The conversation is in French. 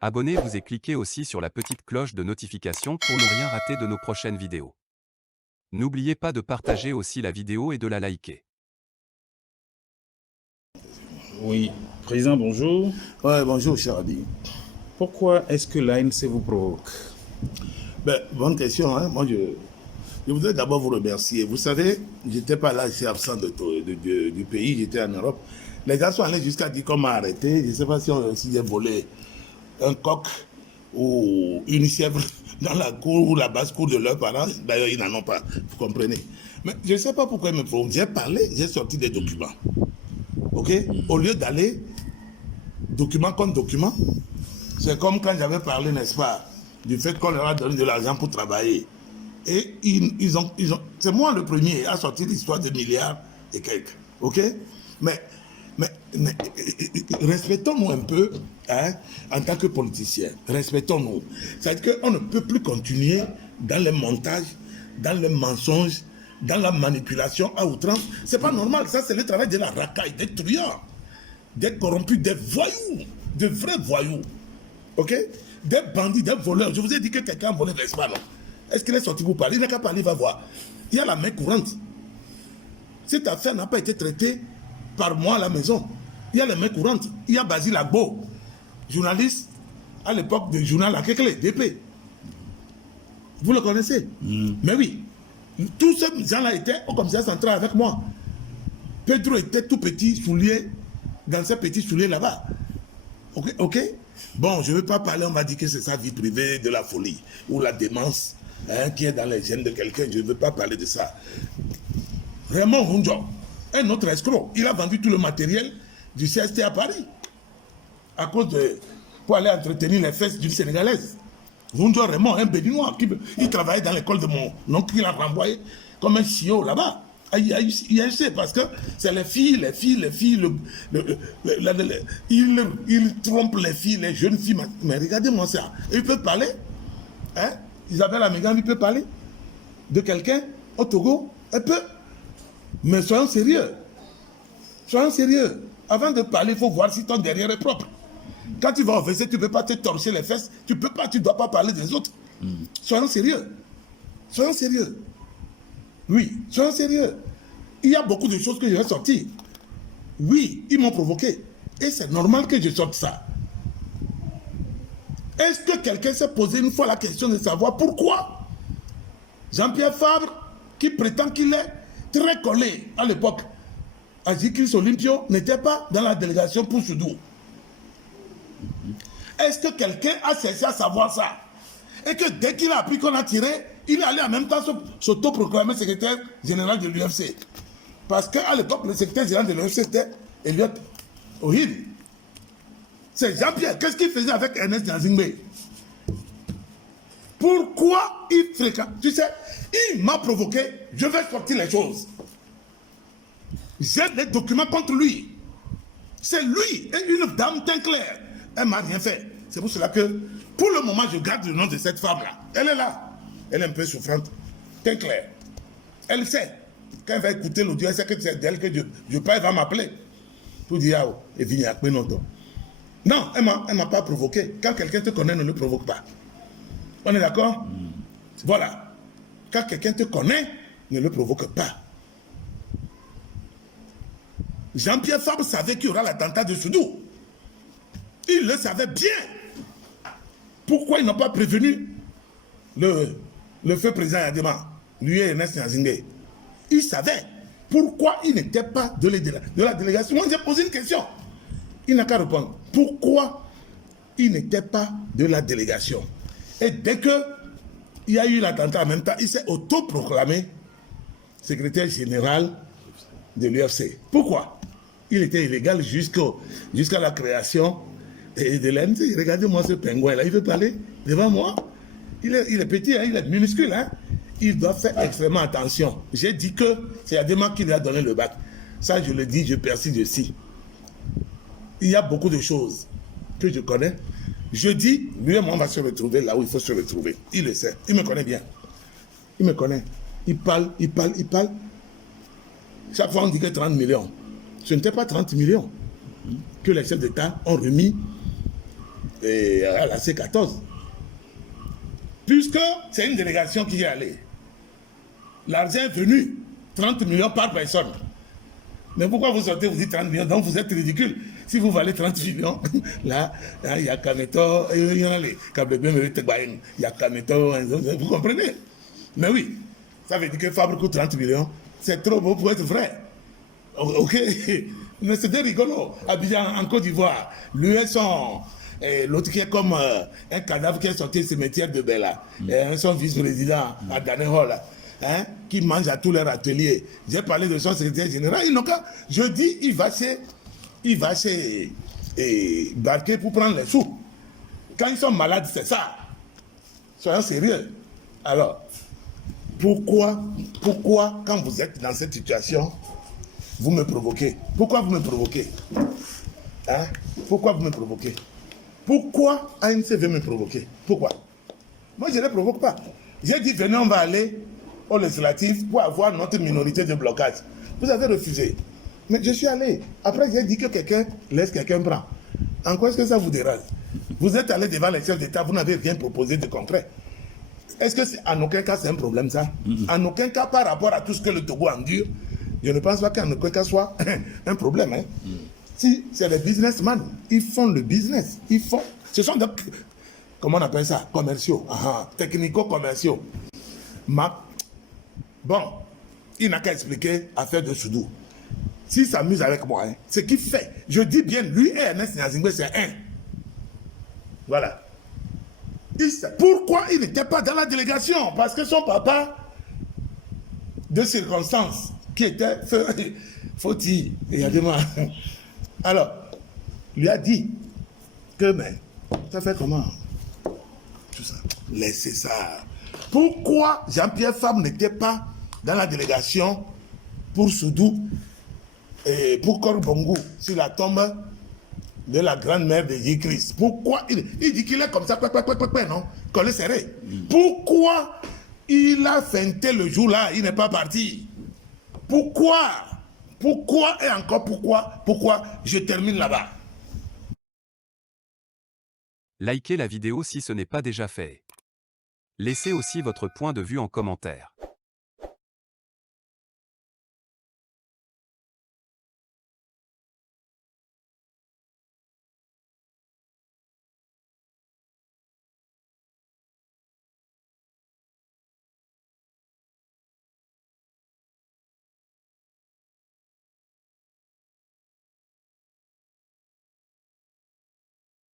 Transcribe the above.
Abonnez-vous et cliquez aussi sur la petite cloche de notification pour ne rien rater de nos prochaines vidéos. N'oubliez pas de partager aussi la vidéo et de la liker. Oui. Président, bonjour. Ouais, bonjour, cher Adi. Pourquoi est-ce que l'ANC vous provoque? Ben, bonne question. Hein? Moi, je voudrais d'abord vous remercier. Vous savez, j'étais pas là, j'étais absent du pays, j'étais en Europe. Les gars sont allés jusqu'à dire qu'on m'a arrêté. Je ne sais pas si j'ai volé un coq ou une chèvre dans la cour ou la basse-cour de leurs parents. D'ailleurs, ils n'en ont pas, vous comprenez. Mais je ne sais pas pourquoi ils me provoquent. J'ai parlé, j'ai sorti des documents. OK? Au lieu d'aller document contre document, c'est comme quand j'avais parlé, n'est-ce pas, du fait qu'on leur a donné de l'argent pour travailler. Et ils ont c'est moi le premier à sortir l'histoire de milliards et quelques. OK? Mais respectons-nous un peu, hein, en tant que politiciens. Respectons-nous. C'est-à-dire qu'on ne peut plus continuer dans les montages, dans les mensonges, dans la manipulation à outrance. C'est pas normal. Ça, c'est le travail de la racaille, des truands, des corrompus, des voyous, de vrais voyous. OK? Des bandits, des voleurs. Je vous ai dit que quelqu'un a volé de l'espace, non? Est-ce qu'il est sorti pour parler? Il n'a qu'à parler, il va voir. Il y a la main courante. Cette affaire n'a pas été traitée par moi à la maison. Il y a la main courante. Il y a Basile Agbo, journaliste à l'époque du journal Akekele, DP. Vous le connaissez? Mais oui. Tous ces gens-là étaient au commissariat central avec moi. Pedro était tout petit soulier, dans ses petits souliers là-bas. OK? OK? Bon, je ne veux pas parler, on m'a dit que c'est sa vie privée, de la folie, ou la démence, hein, qui est dans les gènes de quelqu'un. Je ne veux pas parler de ça. Raymond Hunjo, un autre escroc, il a vendu tout le matériel du CST à Paris, à cause de, pour aller entretenir les fesses d'une Sénégalaise. Hunjo Raymond, un béninois, il travaillait dans l'école de mon oncle, il a renvoyé comme un chiot là-bas. Il parce que c'est les filles, il trompe les filles, les jeunes filles. Mais regardez-moi ça. Et il peut parler, hein? Isabelle Amégan, il peut parler de quelqu'un au Togo, elle peut. Mais soyons sérieux. Soyons sérieux. Avant de parler, il faut voir si ton derrière est propre. Quand tu vas au WC, tu ne peux pas te torcher les fesses, tu ne dois pas parler des autres. Soyons sérieux. Soyons sérieux. Oui, soyons sérieux. Il y a beaucoup de choses que je vais sortir. Oui, ils m'ont provoqué. Et c'est normal que je sorte ça. Est-ce que quelqu'un s'est posé une fois la question de savoir pourquoi Jean-Pierre Fabre, qui prétend qu'il est très collé à l'époque à Zikris Olympio, n'était pas dans la délégation pour Soudou? Est-ce que quelqu'un a cherché à savoir ça? Et que dès qu'il a appris qu'on a tiré, il est allé en même temps s'autoproclamer secrétaire général de l'UFC. Parce qu'à l'époque, le secrétaire général de l'UFC était Elliot Ohil. C'est Jean-Pierre. Qu'est-ce qu'il faisait avec Ernest Nzingbe? Pourquoi il fréquente? Tu sais, il m'a provoqué. Je vais sortir les choses. J'ai les documents contre lui. C'est lui et une dame teint clair. Elle m'a rien fait. C'est pour cela que, pour le moment, je garde le nom de cette femme-là. Elle est là. Elle est un peu souffrante. Teint clair. Elle sait. Quand elle va écouter l'audio, elle sait que c'est d'elle que Dieu Père va m'appeler. Pour dire, ah, et venir avec non. Non, elle ne m'a pas provoqué. Quand quelqu'un te connaît, ne le provoque pas. On est d'accord? Voilà. Quand quelqu'un te connaît, ne le provoque pas. Jean-Pierre Fabre savait qu'il y aura l'attentat de Soudou. Il le savait bien. Pourquoi ils n'ont pas prévenu le feu président Yadema, lui et Ernest Nzingbe? Il savait. Pourquoi il n'était pas de la délégation? Moi, j'ai posé une question. Il n'a qu'à répondre. Pourquoi il n'était pas de la délégation? Et dès qu'il y a eu l'attentat en même temps, il s'est autoproclamé secrétaire général de l'UFC. Pourquoi? Il était illégal jusqu'à la création de l'ANC. Regardez-moi ce pingouin-là, il veut parler devant moi. Il est petit, hein, il est minuscule. Hein. Il doit faire extrêmement attention. J'ai dit que c'est Yadema qui lui a donné le bac. Ça, je le dis, je persiste aussi. Il y a beaucoup de choses que je connais. Je dis, lui et moi, on va se retrouver là où il faut se retrouver. Il le sait. Il me connaît bien. Il me connaît. Il parle. Chaque fois, on dit que 30 millions. Ce n'était pas 30 millions que les chefs d'État ont remis à la C14. Puisque c'est une délégation qui est allée. L'argent est venu, 30 millions par personne. Mais pourquoi vous sortez, vous dites 30 millions, donc vous êtes ridicule. Si vous valez 30 millions, là, il y a Kameto, il y en a les il y a Kameto, vous comprenez? Mais oui, ça veut dire que Fabre coûte 30 millions, c'est trop beau pour être vrai. Ok, mais c'est des rigolos. Abidjan, en Côte d'Ivoire, l'USON, l'autre qui est comme un cadavre qui est sorti du cimetière de Bella, son vice-président à Danehol, hein, qui mange à tous leurs ateliers. J'ai parlé de son secrétaire général. Je dis, il va se barquer pour prendre les sous. Quand ils sont malades, c'est ça. Soyons sérieux. Alors, pourquoi, quand vous êtes dans cette situation, vous me provoquez? Pourquoi vous me provoquez? Hein? Pourquoi vous me provoquez? Pourquoi ANC veut me provoquer? Pourquoi? Moi, je ne les provoque pas. J'ai dit, venez, on va aller au législatif pour avoir notre minorité de blocage. Vous avez refusé. Mais je suis allé. Après, j'ai dit que quelqu'un laisse, quelqu'un prend. En quoi est-ce que ça vous dérange? Vous êtes allé devant les chefs d'État, vous n'avez rien proposé de concret. Est-ce que en aucun cas c'est un problème ça? En aucun cas par rapport à tout ce que le Togo endure, je ne pense pas qu'en aucun cas soit un problème. Hein? Si c'est les businessmen, ils font le business. Ce sont des, comment on appelle ça? Commerciaux, technico-commerciaux. Bon, il n'a qu'à expliquer affaire de Soudou. S'il s'amuse avec moi, hein, ce qu'il fait, je dis bien, lui et Ernest Nyazingbe, c'est un. Voilà. Pourquoi il n'était pas dans la délégation? Parce que son papa, de circonstances, qui était, faut-il, il y a des mots. Alors, lui a dit que, mais, ça fait comment? Tout ça. Laissez ça. Pourquoi Jean-Pierre Fabre n'était pas dans la délégation pour Soudou et pour Korbongou sur la tombe de la grand-mère de J-Christ? Pourquoi il dit qu'il est comme ça, non? Collé serré. Pourquoi il a feinté le jour-là, il n'est pas parti? Pourquoi? Pourquoi et encore pourquoi? Je termine là-bas. Likez la vidéo si ce n'est pas déjà fait. Laissez aussi votre point de vue en commentaire.